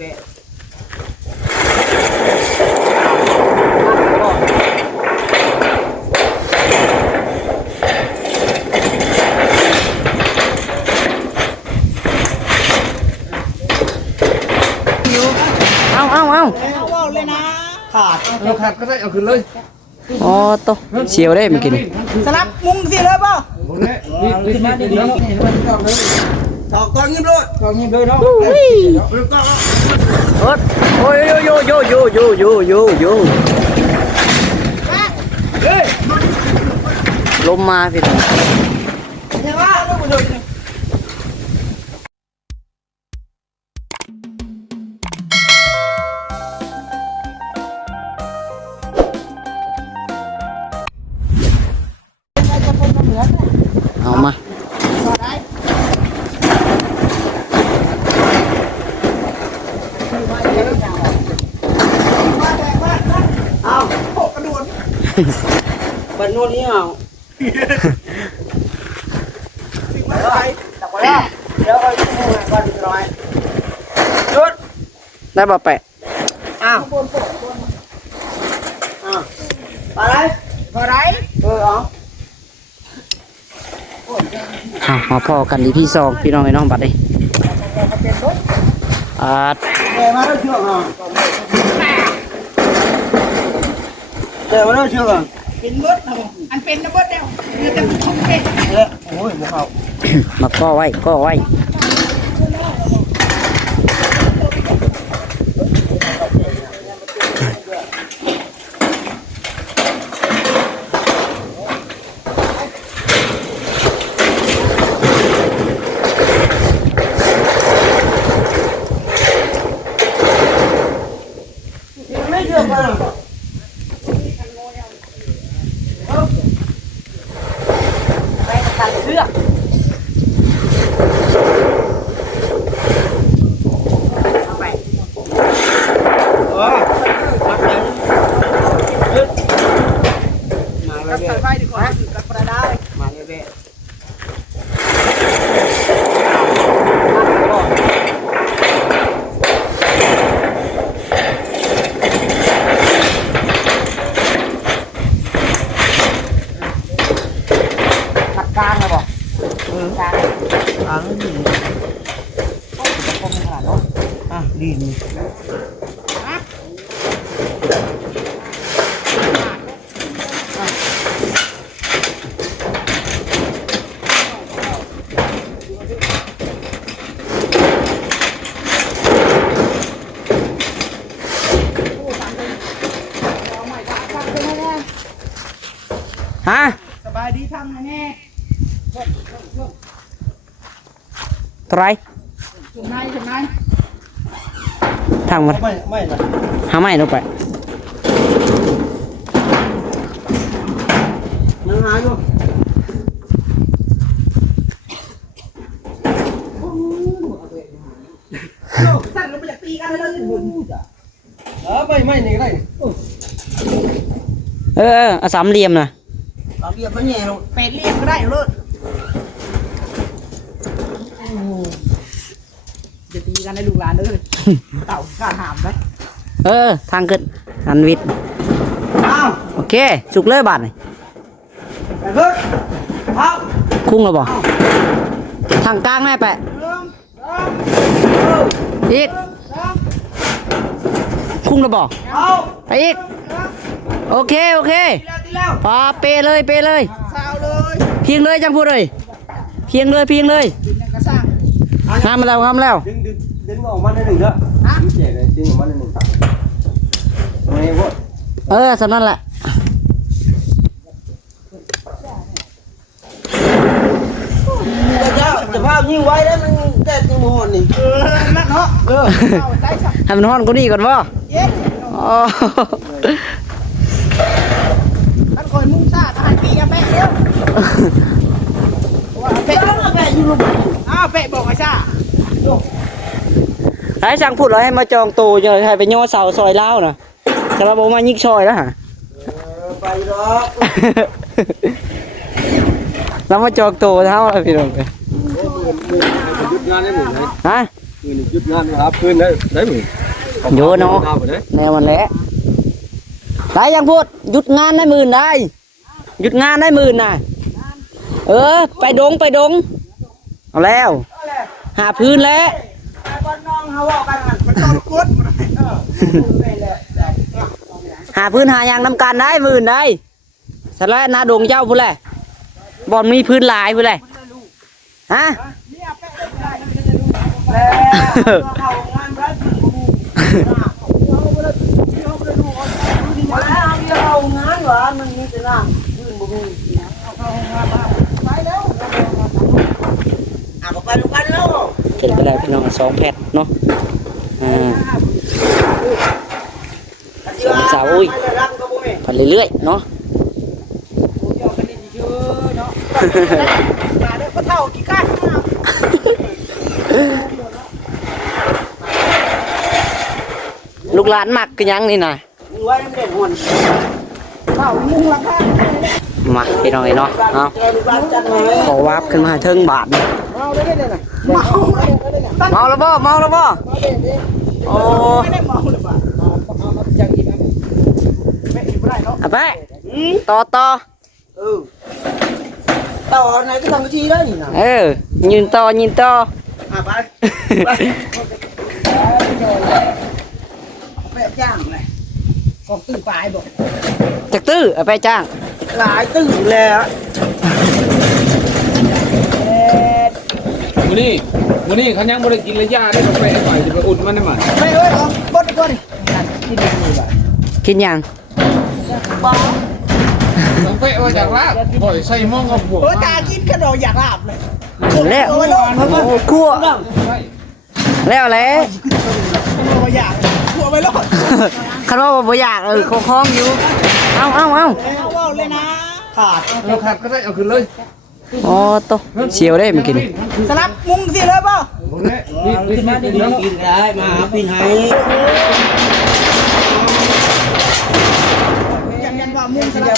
เว้ยเอาเลยนะขาด เอาขาดก็ได้เอาขึ้นเลย อ๋อโตเสียวได้เมื่อกี้นี่ สลับมุงสิเลยป่ะ หมดเลยนี่ขึ้นมาดีๆนี่มันก็เลย ถอดก้อนเงินรถ ก็ยิ้มเลยเนาะ โอ้ยโยโยโยโยโยโยโยลมมาพี่น้อง ใช่ป่ะลูกผู้ชม เอามาเอาโขกกระโดดบันโน่นนี่เอาสิ่งไม่ไปจับไปแล้วเดี๋ยวเอาที่มือก่อนดีร้อยหยุด ได้บ่แปะ อ้าวอ้าวปลาไหลปลาไหลอ๋อ มาพอกันดีพี่ซองพี่น้องไอ้น้องบัดเลยเดี๋ยวมาเริ่มเชื่อมเดี๋ยวมาเริ่มเชื่อมเป็นมดนะผมอันเป็นนะมดเดียวเดี๋ยวจะของเป็นโอ้ยหมูเขา มาก็ไว้ก็ไว้ไม่เชื่อกันไปตัดเชือกใส่ไฟดีกว่ากับประดามาเลยเว้ยตัดกลางเลยบอกกลางดีจะคมขนาดนั้นดีนี่ฮะ สบายดีทำนะแน่ เท่าไร ถึงไหนถึงไหน ทางมัน ไม่นะ หาไม่ลงไป ยังหาอยู่สั่นลงไปจากตีกันเลยเลยบุญไม่นี่ก็ได้ เอาสามเหลี่ยมนะ เอาเบียร์มาแย่ลงเป็ดเรียกก็ได้เลยจะตีกันในลูกหลานเลยเต่าการหามได้ ทางขึ้นอันวิทย์ อ้าว โอเคสุกเลยบาทนี่ ไปเพิ่มเอา คุ้งแล้วบ่ทางกลางแม่แปะอีกคุ้งแล้วบ่ เอา ไปอีกโอเคโอเค ตีแล้ว ปาเปเลยเปเลย สาวเลย เพียงเลยจังพูดเลยเพียงเลยกินยังกระซัง ห้ามแล้วห้ามแล้ว ดึงออกมาได้หนึ่งเด้อเจ๋เลยดึงออกมาได้หนึ่งไม่พอ สำนั่นแหละ จะพายิ่งไว้แล้วมันแต่ตัวหอนนี่นั่นเนาะใจสั่ง ให้มันฮ้อนกว่านี้ก่อนบ่ เย็น อ๋อ ท่านคอยมุ่งซ่าทหารปีแปะเร็วว่าแปะอยู่ลูกอ้าวแปะบอกไอ้ซ่า ให้สั่งพูดแล้วให้มาจองตู้จะให้ไปย่อเสาซอยเล้าน่ะแต่ว่าบ่มายิกซอยแล้วฮะ ไปหรอก แล้วมาจองตู้เท่าแล้วพี่น้อง หยุดงานได้หมดเลย ฮะ คืนหยุดงานนะครับคืนได้หมือ โยเนาะแนวมันแหละได้ยังพูดหยุดงานได้10,000ได้หยุดงานได้10,000น่ะไปดงเอาแล้วหาพื้นแล้วหาพื้นหายางน้ำกันได้10,000ได้สละนาดงเจ้าพูดแหละบอลมีพื้นลายพูดแหละฮะเห็นไปแล้วพี่น้อง2 แพทเนาะ2 เสาอุ้ยพันเรื่อยๆเนาะลูกหลานมักกันยังนี่นะมาพี่น้องเนาะเอาขอวับขึ้นมาเทิงบาทเมาแล้วบ่โอ้อะไปต่อต่อไหนก็ทำวิธีได้นี่นะยืนต่อไปไปจ้างเลยกองตื้อปลายบอกจากตื้อไปจ้างหลายตื้อแล้วมื้อนี้เขายังบ่ได้กินระยะได้กาแฟไปสิไปอุ่นมันได้มั้ยไม่เอาบดก่อนกินนี่บ่กินยังบ่กาแฟว่าจากลาบบ่ใส่หม้อกับบวกตากินขนมอยากลาบเลยแล้วคั่วแล้วแหละอยากคั่วไปรอดคันว่าบ่อยากคล้องอยู่เอาเอาเลยนะขาดก็ได้เอาขึ้นเลยอ๋อโตเชียวได้เมื่อกี้นี่สลับมุงสิเลยป่ะนี่มาดิกินได้มาหาปีนให้ยังว่ามุงสลับ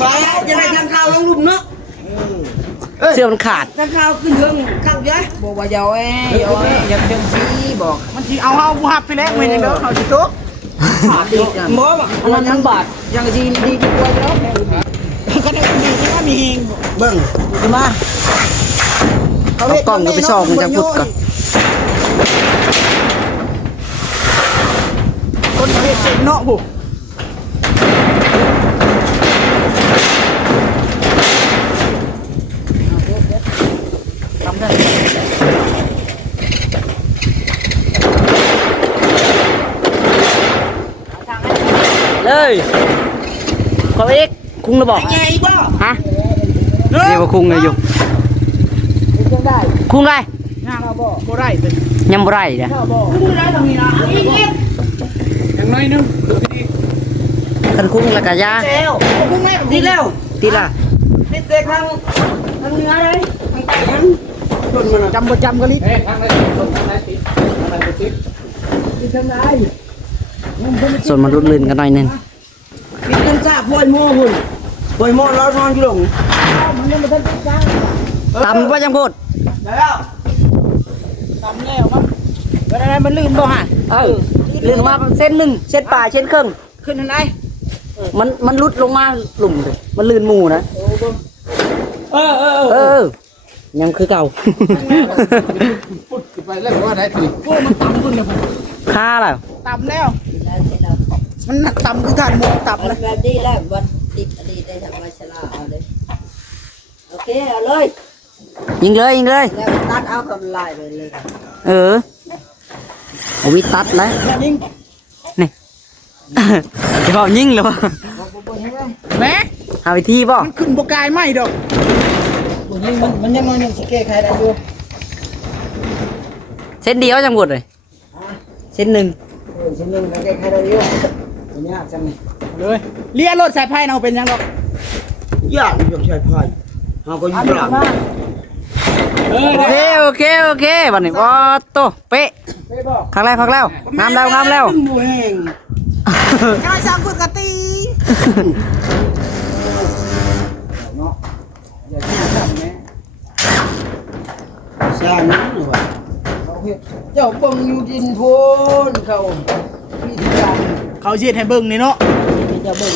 สายจะได้ทำข้าวลงหลุมเนาะเสื้อมันขาดทำข้าวขึ้นเรื่องข้าวเยอะบอกว่าเยาว์ยังเป็นซีบอกมันที่เอากูหับไปแล้วไม่ได้เด้อเขาสิตุ๊กขาดอีกหมอบอกอันนั้นบาทยังดีดีกว่าเยอะก็ได้ดีที่ว่ามีเบิ่งดีมาเอากล้องก็ไปส่องจะพุดก่อนคนเฮ็ดเนาะผู้ทำได้เลยขออีกคุ้งระบอกไงบ่ฮะเรียกว่าคุ้งเลยอยู่คุ้งได้ยังบ่ได้ยังบ่ได้เด้อคุ้งได้ตรงนี้นะอย่างน้อยนึงคันคุ้งแล้วก็ยาแล้วคุ้งได้ดีแล้วตีละนี่เด็กทางเนื้อเลยทางใต้นั้นจำบ่จำก็ลิทางไหนติดที่ทางไหนส่วนมันรุนลื่นกันหน่อยนึงกินกันจ้าพวยโม่หุ่นพวยโม่แล้วนอนอยู่หลงมันยังไม่ทันติดจ้าตำว่าจังพูดแล้วตำแล้วมั้งเป็นอะไรมันลื่นบ่ฮะลื่นมาเส้น1เส้นปลายเส้นครึ่งขึ้นทางไหนมันลุดลงมาหลุมเลยมันลื่นหมู่นะยังคือเก่าปุ๊บไปแล้วว่าได้ทีพวกมันต่ำขึ้นเลยค่าแล้วต่ำแล้วมันต่ำคือการมุกต่ำเลยแบบนี้แล้ววันติดอดีตได้ทำมาชลาเอาเลยโอเคเอาเลยยิงเลยแล้วตัดเอาทำลายไปเลยเอาวิตัดแล้วยิงนี่จะบอกยิงหรือเปล่าแม่หาวิธีป่ะมันขึ้นบกายไม่ดอกมันยังน้อยยังสเกตใครได้ดูเส้นเดียวจังหมดเลยเส้น1เส้น1แล้วแกใครได้ดูยากจังเลยเลี้ยรถสายไฟเอาเป็นยังดอกยากอยู่สายไฟเอาก็อยู่หลังโอเควันนี้ว้าโตเป๊ะครั้งแรกงามแล้วกายสร้างปกติ สร้างนั้นหรือว่าเจ้าเบิ่งอยู่ดินโพนเขาวิธีการ เขาเช็ดให้เบิ่งนี่เนาะ เจ้าเบิ่ง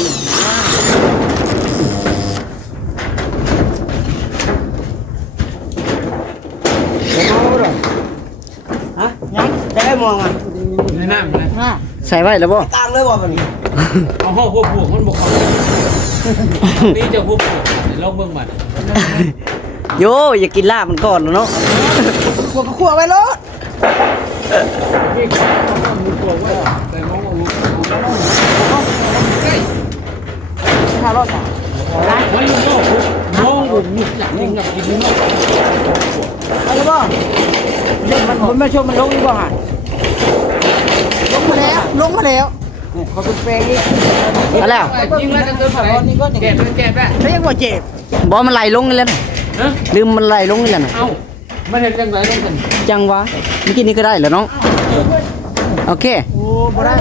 ฮะยังจะได้มองอ่ะ ในน้ำนะ ใส่ไว้แล้วบ่ ต่างเลยว่ามันนี่ เอาห้องพวกมันบอกเขานี่จะพวกลองเบิ่งมัน โยอย่ากินลาบมันก่อนเนาะ ขวบขวบไว้รถ แต่น้อง ถ้ารถอ่ะ ไม่รู้น้องผมนี่อยากกินนี่ เอาเลยบ่มันไม่ชมมันลงอีกบ่ฮะลงมาแล้วเขาเป็นแปลงนี่ เอาแล้ว ยิงแล้วจะเจออะไรแก่แก่ได้ แล้วยังบ่เจ็บ บ่มันไหลลงนี่แหล้ว ฮะ ลืมมันไหลลงนี่แหละน่ะ เอ้าไม่เห็นจังไรต้องเป็น จังวะเมื่อกี้นี้ก็ได้แล้วน้องโอเค โอ้บ่ได้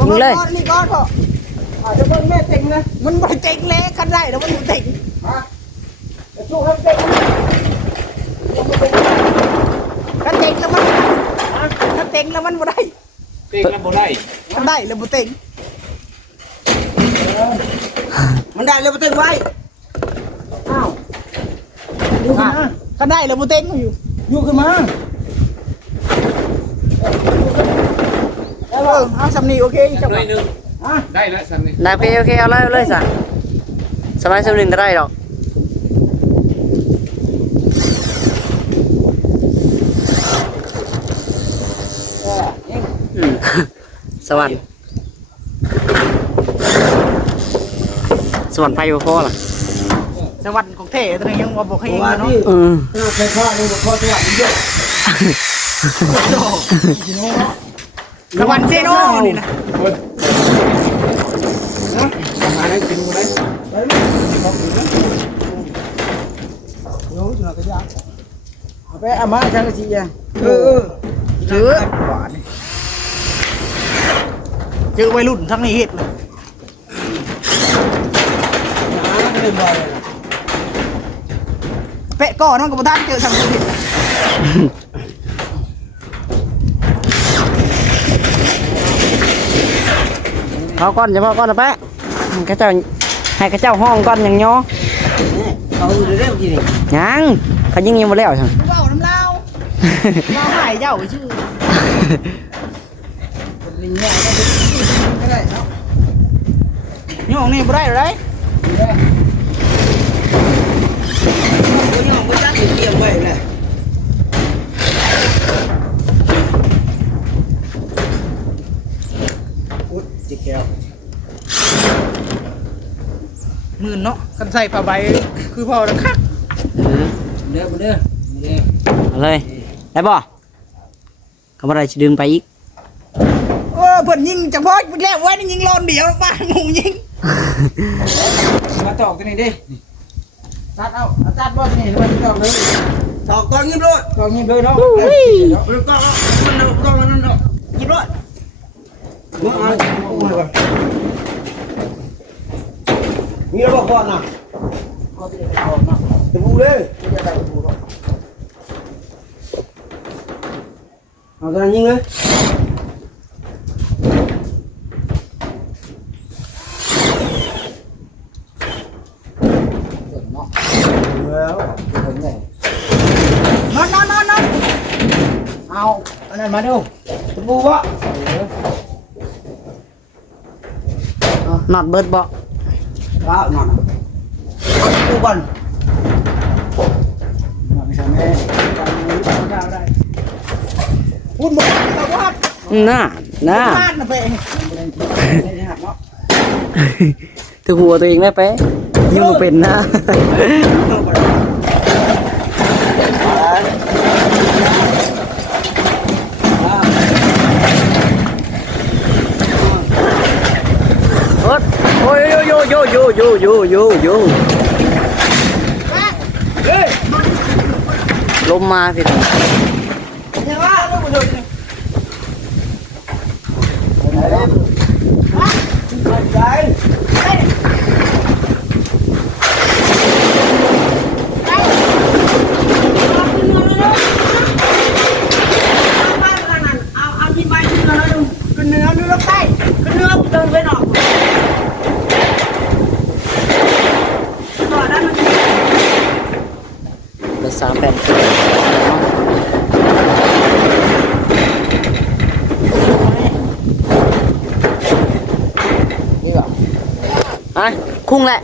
ยิงเลย นี่ก้อนพ่อจะเบิ่งแม่เต็งนะ มันบ่ได้เต็งแล้วคันได้แล้วมันบ่เต็ง จะสู้ให้เต็ง คันเต็งแล้วมันคันเต็งแล้วมันบ่ได้ เต็งแล้วบ่ได้ คันได้แล้วบ่เต็ง มันได้แล้วมาเต็งไว้อ้าวอยู่ขึ้นมา คันได้แล้วบ่เต็งอยู่ อยู่ขึ้นมา เอาสำนีโอเคจัง ห ห น่ วะ อยนึงได้แล้วสันนี่ ได้โอเคเอาเลยสะสบายสบายก็ได้ดอกสวรรค์ไปบ่พอล่ะ สวรรค์ของแท้ตัวนี้ยังบ่บอกให้ ว่า เนาะ นี่ อือ ใครฆ่านี่ข้อสวัสดิ์เยอะ สวรรค์เซโนนี่นะ มาได้กินมาได้ รู้จักกระยาเอาไปอามาจังกะจีอ่ะถือ เจอวัยรุ่นทั้งนี้เฮ็ดเลย เรื่องอะไร เปะก่อนน้องกับบ่ทันเจอสังคมเฮ็ด พอก่อนจะพอก่อนนะแป๊ะกระเจ้าให้กระเจ้าห้องก่อนอย่างย่อ เขาเรื่องกี่นี่ ยังเขายิงยังมาแล้วใช่ไหม เว้าน้ำลาวลาวหายเจ้าชื่อ ลิงเนี่ยก็ได้เนาะ นี่ของนี่บ่ได้เลย ก็ยังไม่จัดเตรียมไว้เลยอุ๊ยจิกแก้ว หมื่นเนาะคันใส่ผ้าใบคือพอแล้วคัก เด้อเด้อ เอาเลยได้บ่เขาบ่ได้สิดึงไปอีก เเพิ่นยิงจังบ่อีกแล้วไว้นี่ยิงโลนเดียวบ้านหมูยิง มาตอกตัวนี้ดิตัดเอาตัดบอสนี่มันตอกเลยตอกตอกยิ้มด้วยตอกยิ้มเลยเนาะก็มันนั่นเนาะยิ้มด้วยมึงเอามีระบบก่อนนะจะบูเลยเอาตัวนั้นยิงเลยแล้ว นอนเอาอันนั้นมาดูจะบูวะ น็อตเบิดบ่ ว้าวนอนบูบอลไม่ใช่แม่ได้พูดหมดแต่ว่า น่า พลาดนะเป้ ไม่ได้หักเนาะ ถือหัวตัวเองได้ไปยิงบ่เป็นนะโอ้ยโยลมมาสิ เห็นว่าลูกผู้ชมนี่ใจ คุ้งแหละ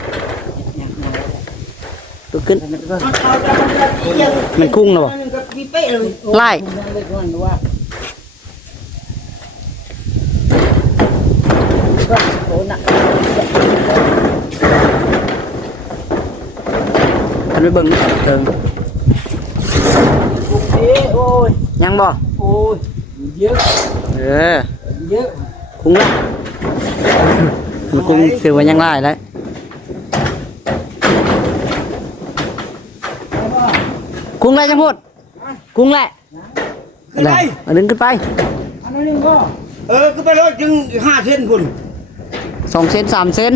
ลุกขึ้นมันคุ้งนะบ่ไล่มันไม่เบิ่งเกิงยังบ่ โอ้ยเยอะ เออ เยอะ คุ้งละมันคุ้งถือว่ายังไล่แล้วคุ้งแหละจังพูดคุ้งแหละ ขึ้นไป เอาดึงขึ้นไป อันนั้นนึงก็ขึ้นไปรถจึง5 เซนพุ่น 2 เซน3 เซน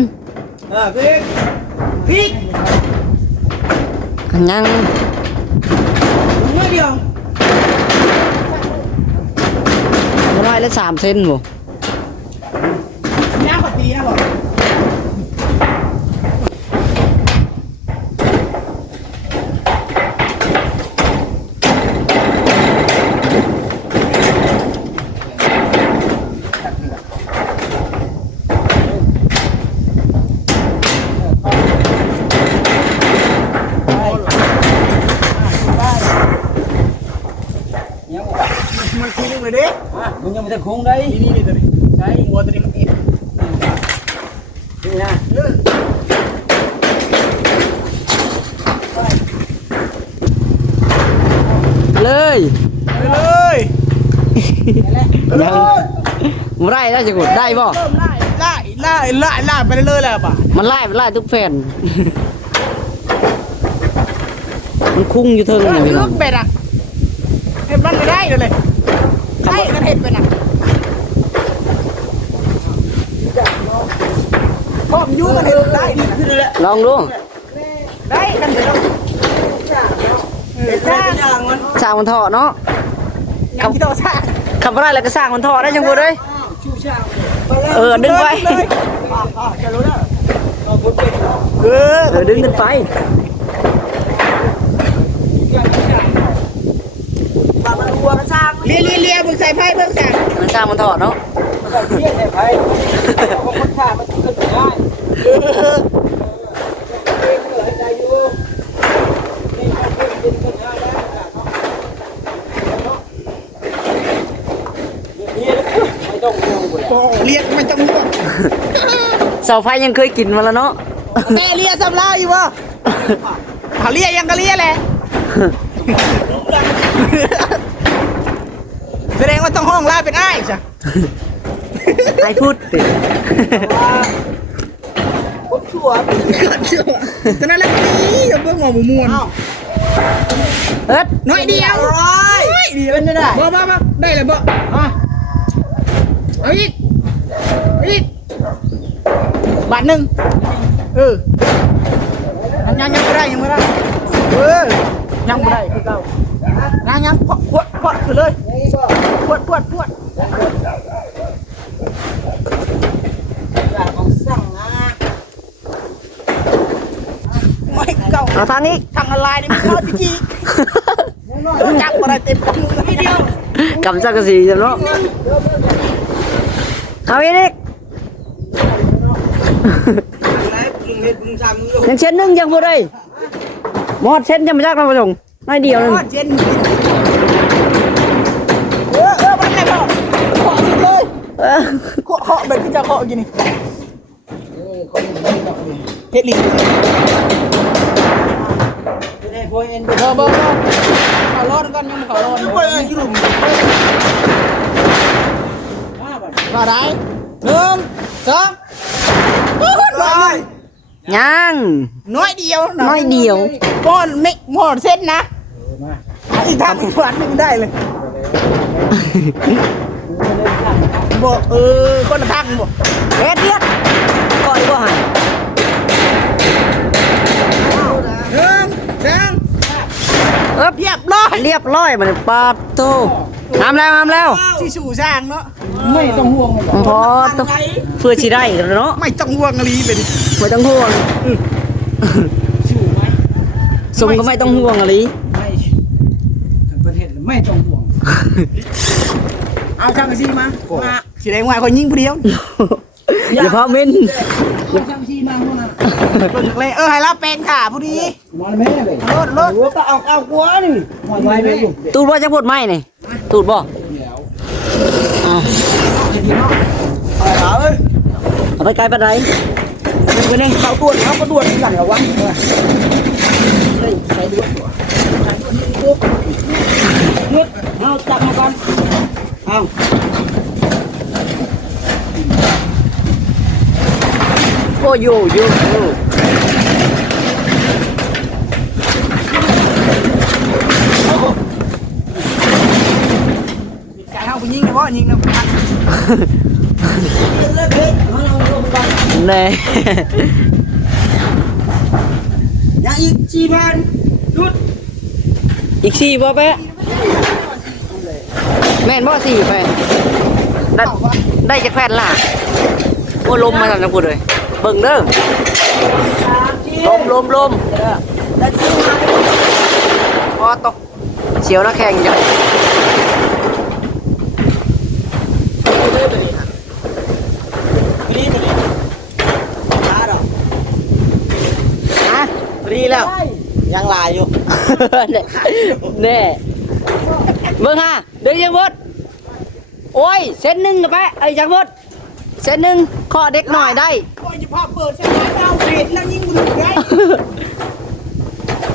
พริก ยัง ไม่เดียว น้อยละ3 เซนบ่ น้ำปฏินะบอก มันคุ้งเลยเด้มึงยังไม่ได้คุ้งได้นี่ตัวนี้ใช่หัวตัวนี้มันเอ็ดนี่นะ เลย ไปเลย ยังบ่ได้แล้วจังพูดได้บ่ เริ่มไล่ไปเรื่อยๆแล้วป่ะ มันไล่ทุกแผ่นมันคุ้งอยู่เทิงนี่พี่น้อง เป็ดอ่ะเห็ดมันไม่ได้เลยได้กันเห็ดเป็ดอ่ะพ่อมยุ่งกันเห็ดได้นี่คือเลย ลองดู ได้กันเห็ดสร้างอย่างมัน สร้างมันเถาะเนาะ อย่างที่เราสร้าง ขับบ่ได้แล้วก็สร้างมันเถาะได้จังพูดเลย ชูช่าง ดึงไป จะรู้แล้วดึงขึ้นไป เลียมึงใส่ไพ่เพิ่งสั่ง มันสร้างมันเถาะเนาะ เลียใส่ไพ่คนขามันขึ้นได้เรียกมันจังหวะ เสาไฟยังเคยกินมาแล้วเนาะ แม่เลียสำลาอยู่วะเขาเลียยังก็เลียแหละแสดงว่าต้องห้องลาเป็นอ้ายจ้ะ ไอ้พูดติ คนชั่วตอนนั้นแหละนี่อย่าเพิ่งหัวหมูมวน เอิด น้อยเดียวน้อยเดียวไม่ได้บ่ได้เลยบ่เอาอีกบาทหนึ่งยังไม่ได้ยังไม่ได้ยังไม่ได้คือเก่ายังพอดคือเลยพวดไม่เก่า เอาทางนี้ ทางอะไรนี่มันเข้าสิจีจับอะไรเต็มกำมือให้เดียว กำจักรสีจ้ะเนาะเอาอีกนิดยังเช่นนึงยังบ่ได้หมดเช่นยังไม่จักเราประสงค์น้อยเดียวนึง เจนมันไหนบอกเคาะสิเลยเคาะแบบที่จะเคาะกินนี่เฮ็ดลิงบ่ขอร้อนก่อนยังขอร้อนบ่ได้กินลุมมาได้1 2ร้อย ยัง น้อยเดียว บอลไม่หมดเส้นนะอีกทางอีกวันนึงได้เลยบอกคนละทางบอก เอ็ดเลียดก่อนก็หัน เรียบร้อย เรียบร้อยมันปาดโตทำแล้ว ที่สู่สร้างเนาะไม่ต้องห่วง พอต้องเพื่อสิได้เนาะ ไม่ต้องห่วงอะไรเป็น ไม่ต้องห่วงสมก็ไม่ต้องห่วงอะไร ไม่ประเทศไม่ต้องห่วงเอาช่างซีมาสีแดงว่าคนยิงผู้เดียว อย่าพามิน ช่างชีมาพวกนั้นรถเลยให้เราแปลงขาผู้ดีมาแม่เลยรถก็เอากลัวนี่ไว้แม่ ตูดบ่จะพูดไหมนี่ตูดบ่ เอาไปไกลปานใดไปนี่ เขาตรวจเขาก็ตรวจกันเหรอวะใช้ด่วนเอาจับมาก่อนเอา โอ้อยู่ไก่เฮาไปยิงนะบ่ยิงนะแน่ ยังอีก4,000ดุด อีก4บ่แปะแม่นบ่4ไปได้จักแผ่นล่ะโอ้ลมมาสั่นจังพูดเลยเบิ่งเด้อลมพอตกเสียวนะแข่งจังดีแล้วยังลายอยู่ แน่เบิ่งฮะเดี๋ยวยังวดโอ้ยเส้นหนึ่งกับแปะไอ้จังวดเส้นหนึ่งข้อเด็กหน่อยได้ โอ้ยจะพาเปิดเส้นเอาเห็ดแล้วยิงมันได้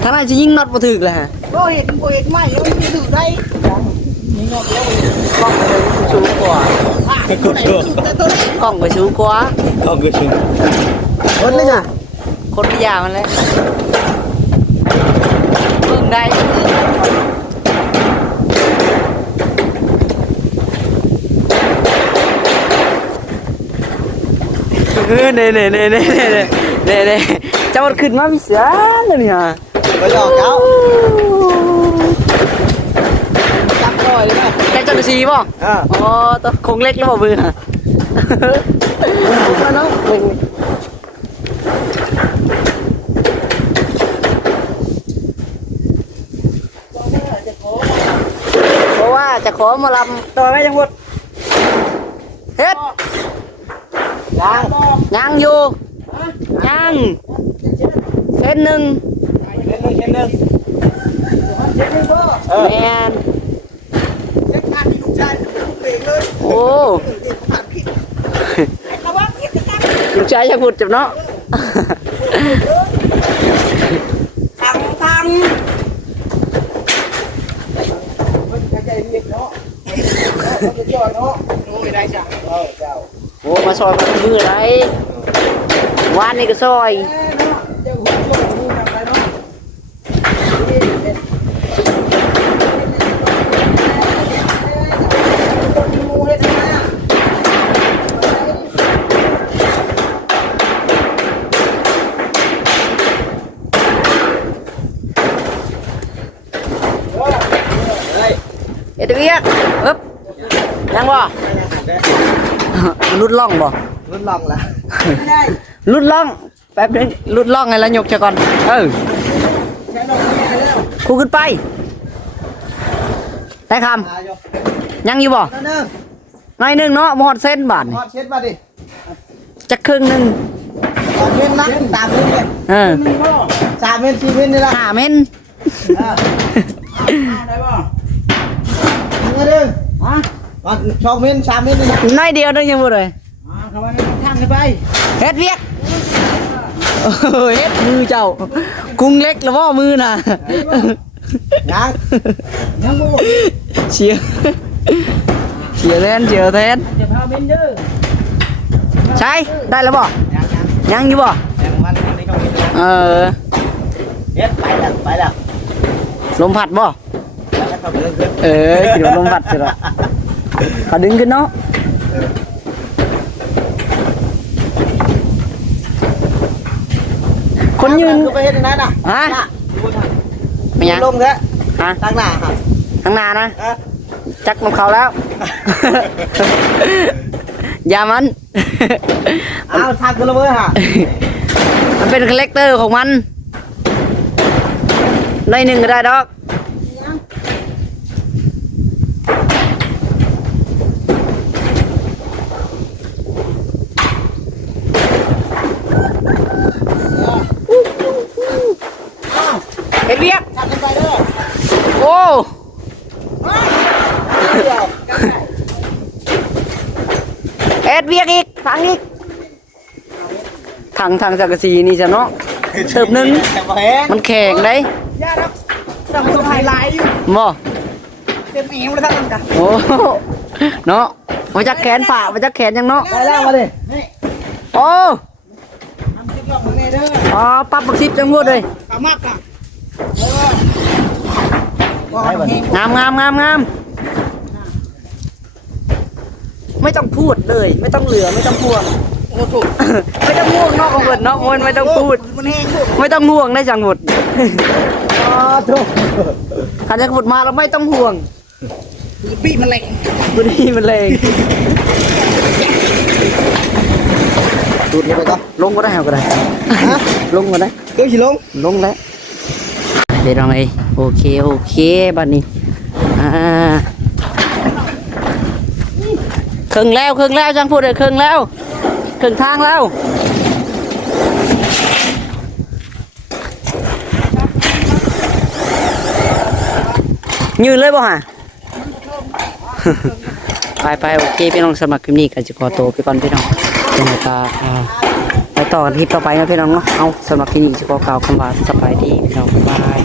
ทางนั้นจะยิงน็อตมาถึกเลยฮะ ก็เห็ดไม่แล้วมันจะถือได้ยิงออกแล้ว กล้องไปสูงกว่า แต่ตัวนี้ กล้องไปสูงกว่า ก็คือชิง คนเลยจ้ะ คนพิยามันเลยเบิ่งได้เน่จะมันขึ้นมาพิเศษเลยเนี่ย ไปหลอกเขาจับต่อยเลย แค่จังสีป่ะอ๋อตัวคงเล็กแล้วบ่มือฮะมาเนาะเพราะว่าจะขอมาลำต่อไหมจังหวัดเฮ็ดยังอยู่ยังเส้นหนึ่งแมน เส้นการที่ลูกชายเบรกเลย โอ้ ผ่านผิดไอ้กระบะผิดจะตั้ง ลูกชายจะพูดจับเนาะ ทางใจเรียกเนาะจะจ่อยเนาะโอ้ยได้จ้ะเจ้า โอ้มาซอยมามือไรวานนี่ก็ซอย เจ้าหัวช่วยมือทำไรเนาะมูเฮ็ดนะ เอ็ดเวียกอึ๊บยังบ่ลุดล่องบ่ รุ่นลองละไม่ได้ ลุดล่องแป๊บนึงลุดล่องไงละยกเชก่อนใช้ลงไม่ได้แล้ว คู่ขึ้นไปได้ค ตายอยู่ ำยังอยู่บ่ นั่นนึง หน่อยหนึงเนาะหมดเส้นบาทนี่ พอเช็ดมาดิ จักครึ่งหนึง ตามเมนนะตามเมนเนี่ย เออ 3 เมน 4 เมนนี่ละ 5 เมน ได้ป่ะนี่นึงฮะ2 เมน 3 เมนนี่นะ น้อยเดียวนึงยังบ่เลย เข้ามาในทางกันไป เฮ็ดเวียกเฮ็ดมือเจ้ากุ้งเล็กแล้วบ่มือน่ะ ยังบ่ เชียร์เชียร์แทนเชียร์แทน จะพาเมนเด้อ ใช่ได้แล้วบ่ยังอยู่บ่ ยังมันนี่ก็มี เออ เฮ็ดไปแล้ว ลมพัดบ่ แล้วก็เดินขึ้น เออคิดว่าลมพัดใช่ละเขาดึงขึ้นเนาะคนยืน ก็ไปเฮ็ดนั่นน่ะ ฮะไม่ยัง ลงเถอะ ฮะ ตั้งหน้าครับ ข้างหน้านะจักมันเขาแล้ว อย่ามัน เอาทางกันเลยฮะ มันเป็นคาแรคเตอร์ของมันในหนึ่งก็ได้ดอก เอ็ดเวียกอีกถังอีกถังสังกะสีนี่จ้ะเนาะเติบหนึงมันแข็งได้ ย่าครับต้องส่งไฮไลท์อยู่ บ่ เต็มเอวเลยท่านกัน โอ้เนาะมาจากแขนฝ่ามาจากแขนยังเนาะ ได้แล้วมาดิ โอ้ ทำซิปลองมึงเด้อ อ๋อปั๊บบักซิบจังหวดเลย ปลามากอ่ะเออ งามไม่ต้องพูดเลย ไม่ต้องเหลือไม่ต้องห่วง โอ้ถูก ไม่ต้องห่วงนอกของเบิดเนาะมันไม่ต้องพูด มันแห้งถูก ไม่ต้องห่วงได้จังหมด ถูก ถ้าจะขุดมาเราไม่ต้องห่วง ปีมันแหลง บุรีมันแรง ดูดลงไปก็ ลงก็ได้เอาก็ได้ลงก็ได้ เดี๋ยวสิลง ลงแล้วเดี๋ยวลองไอ้โอเคบัดนี้ครึ่งแล้วจังพูดเลยครึ่งแล้วครึ่งทางแล้วยืนเลยบ่ฮะ ไปโอเคพี่น้องสมัครคลิปนี้ก็จะขอตัวไปก่อนพี่น้องเป็นไงตาไปต่อกันคลิปต่อไปนะพี่น้องเนาะเอาสำหรับคลิปนี้จะขอกล่าวคำว่าสบายดีพี่น้องบ๊ายบาย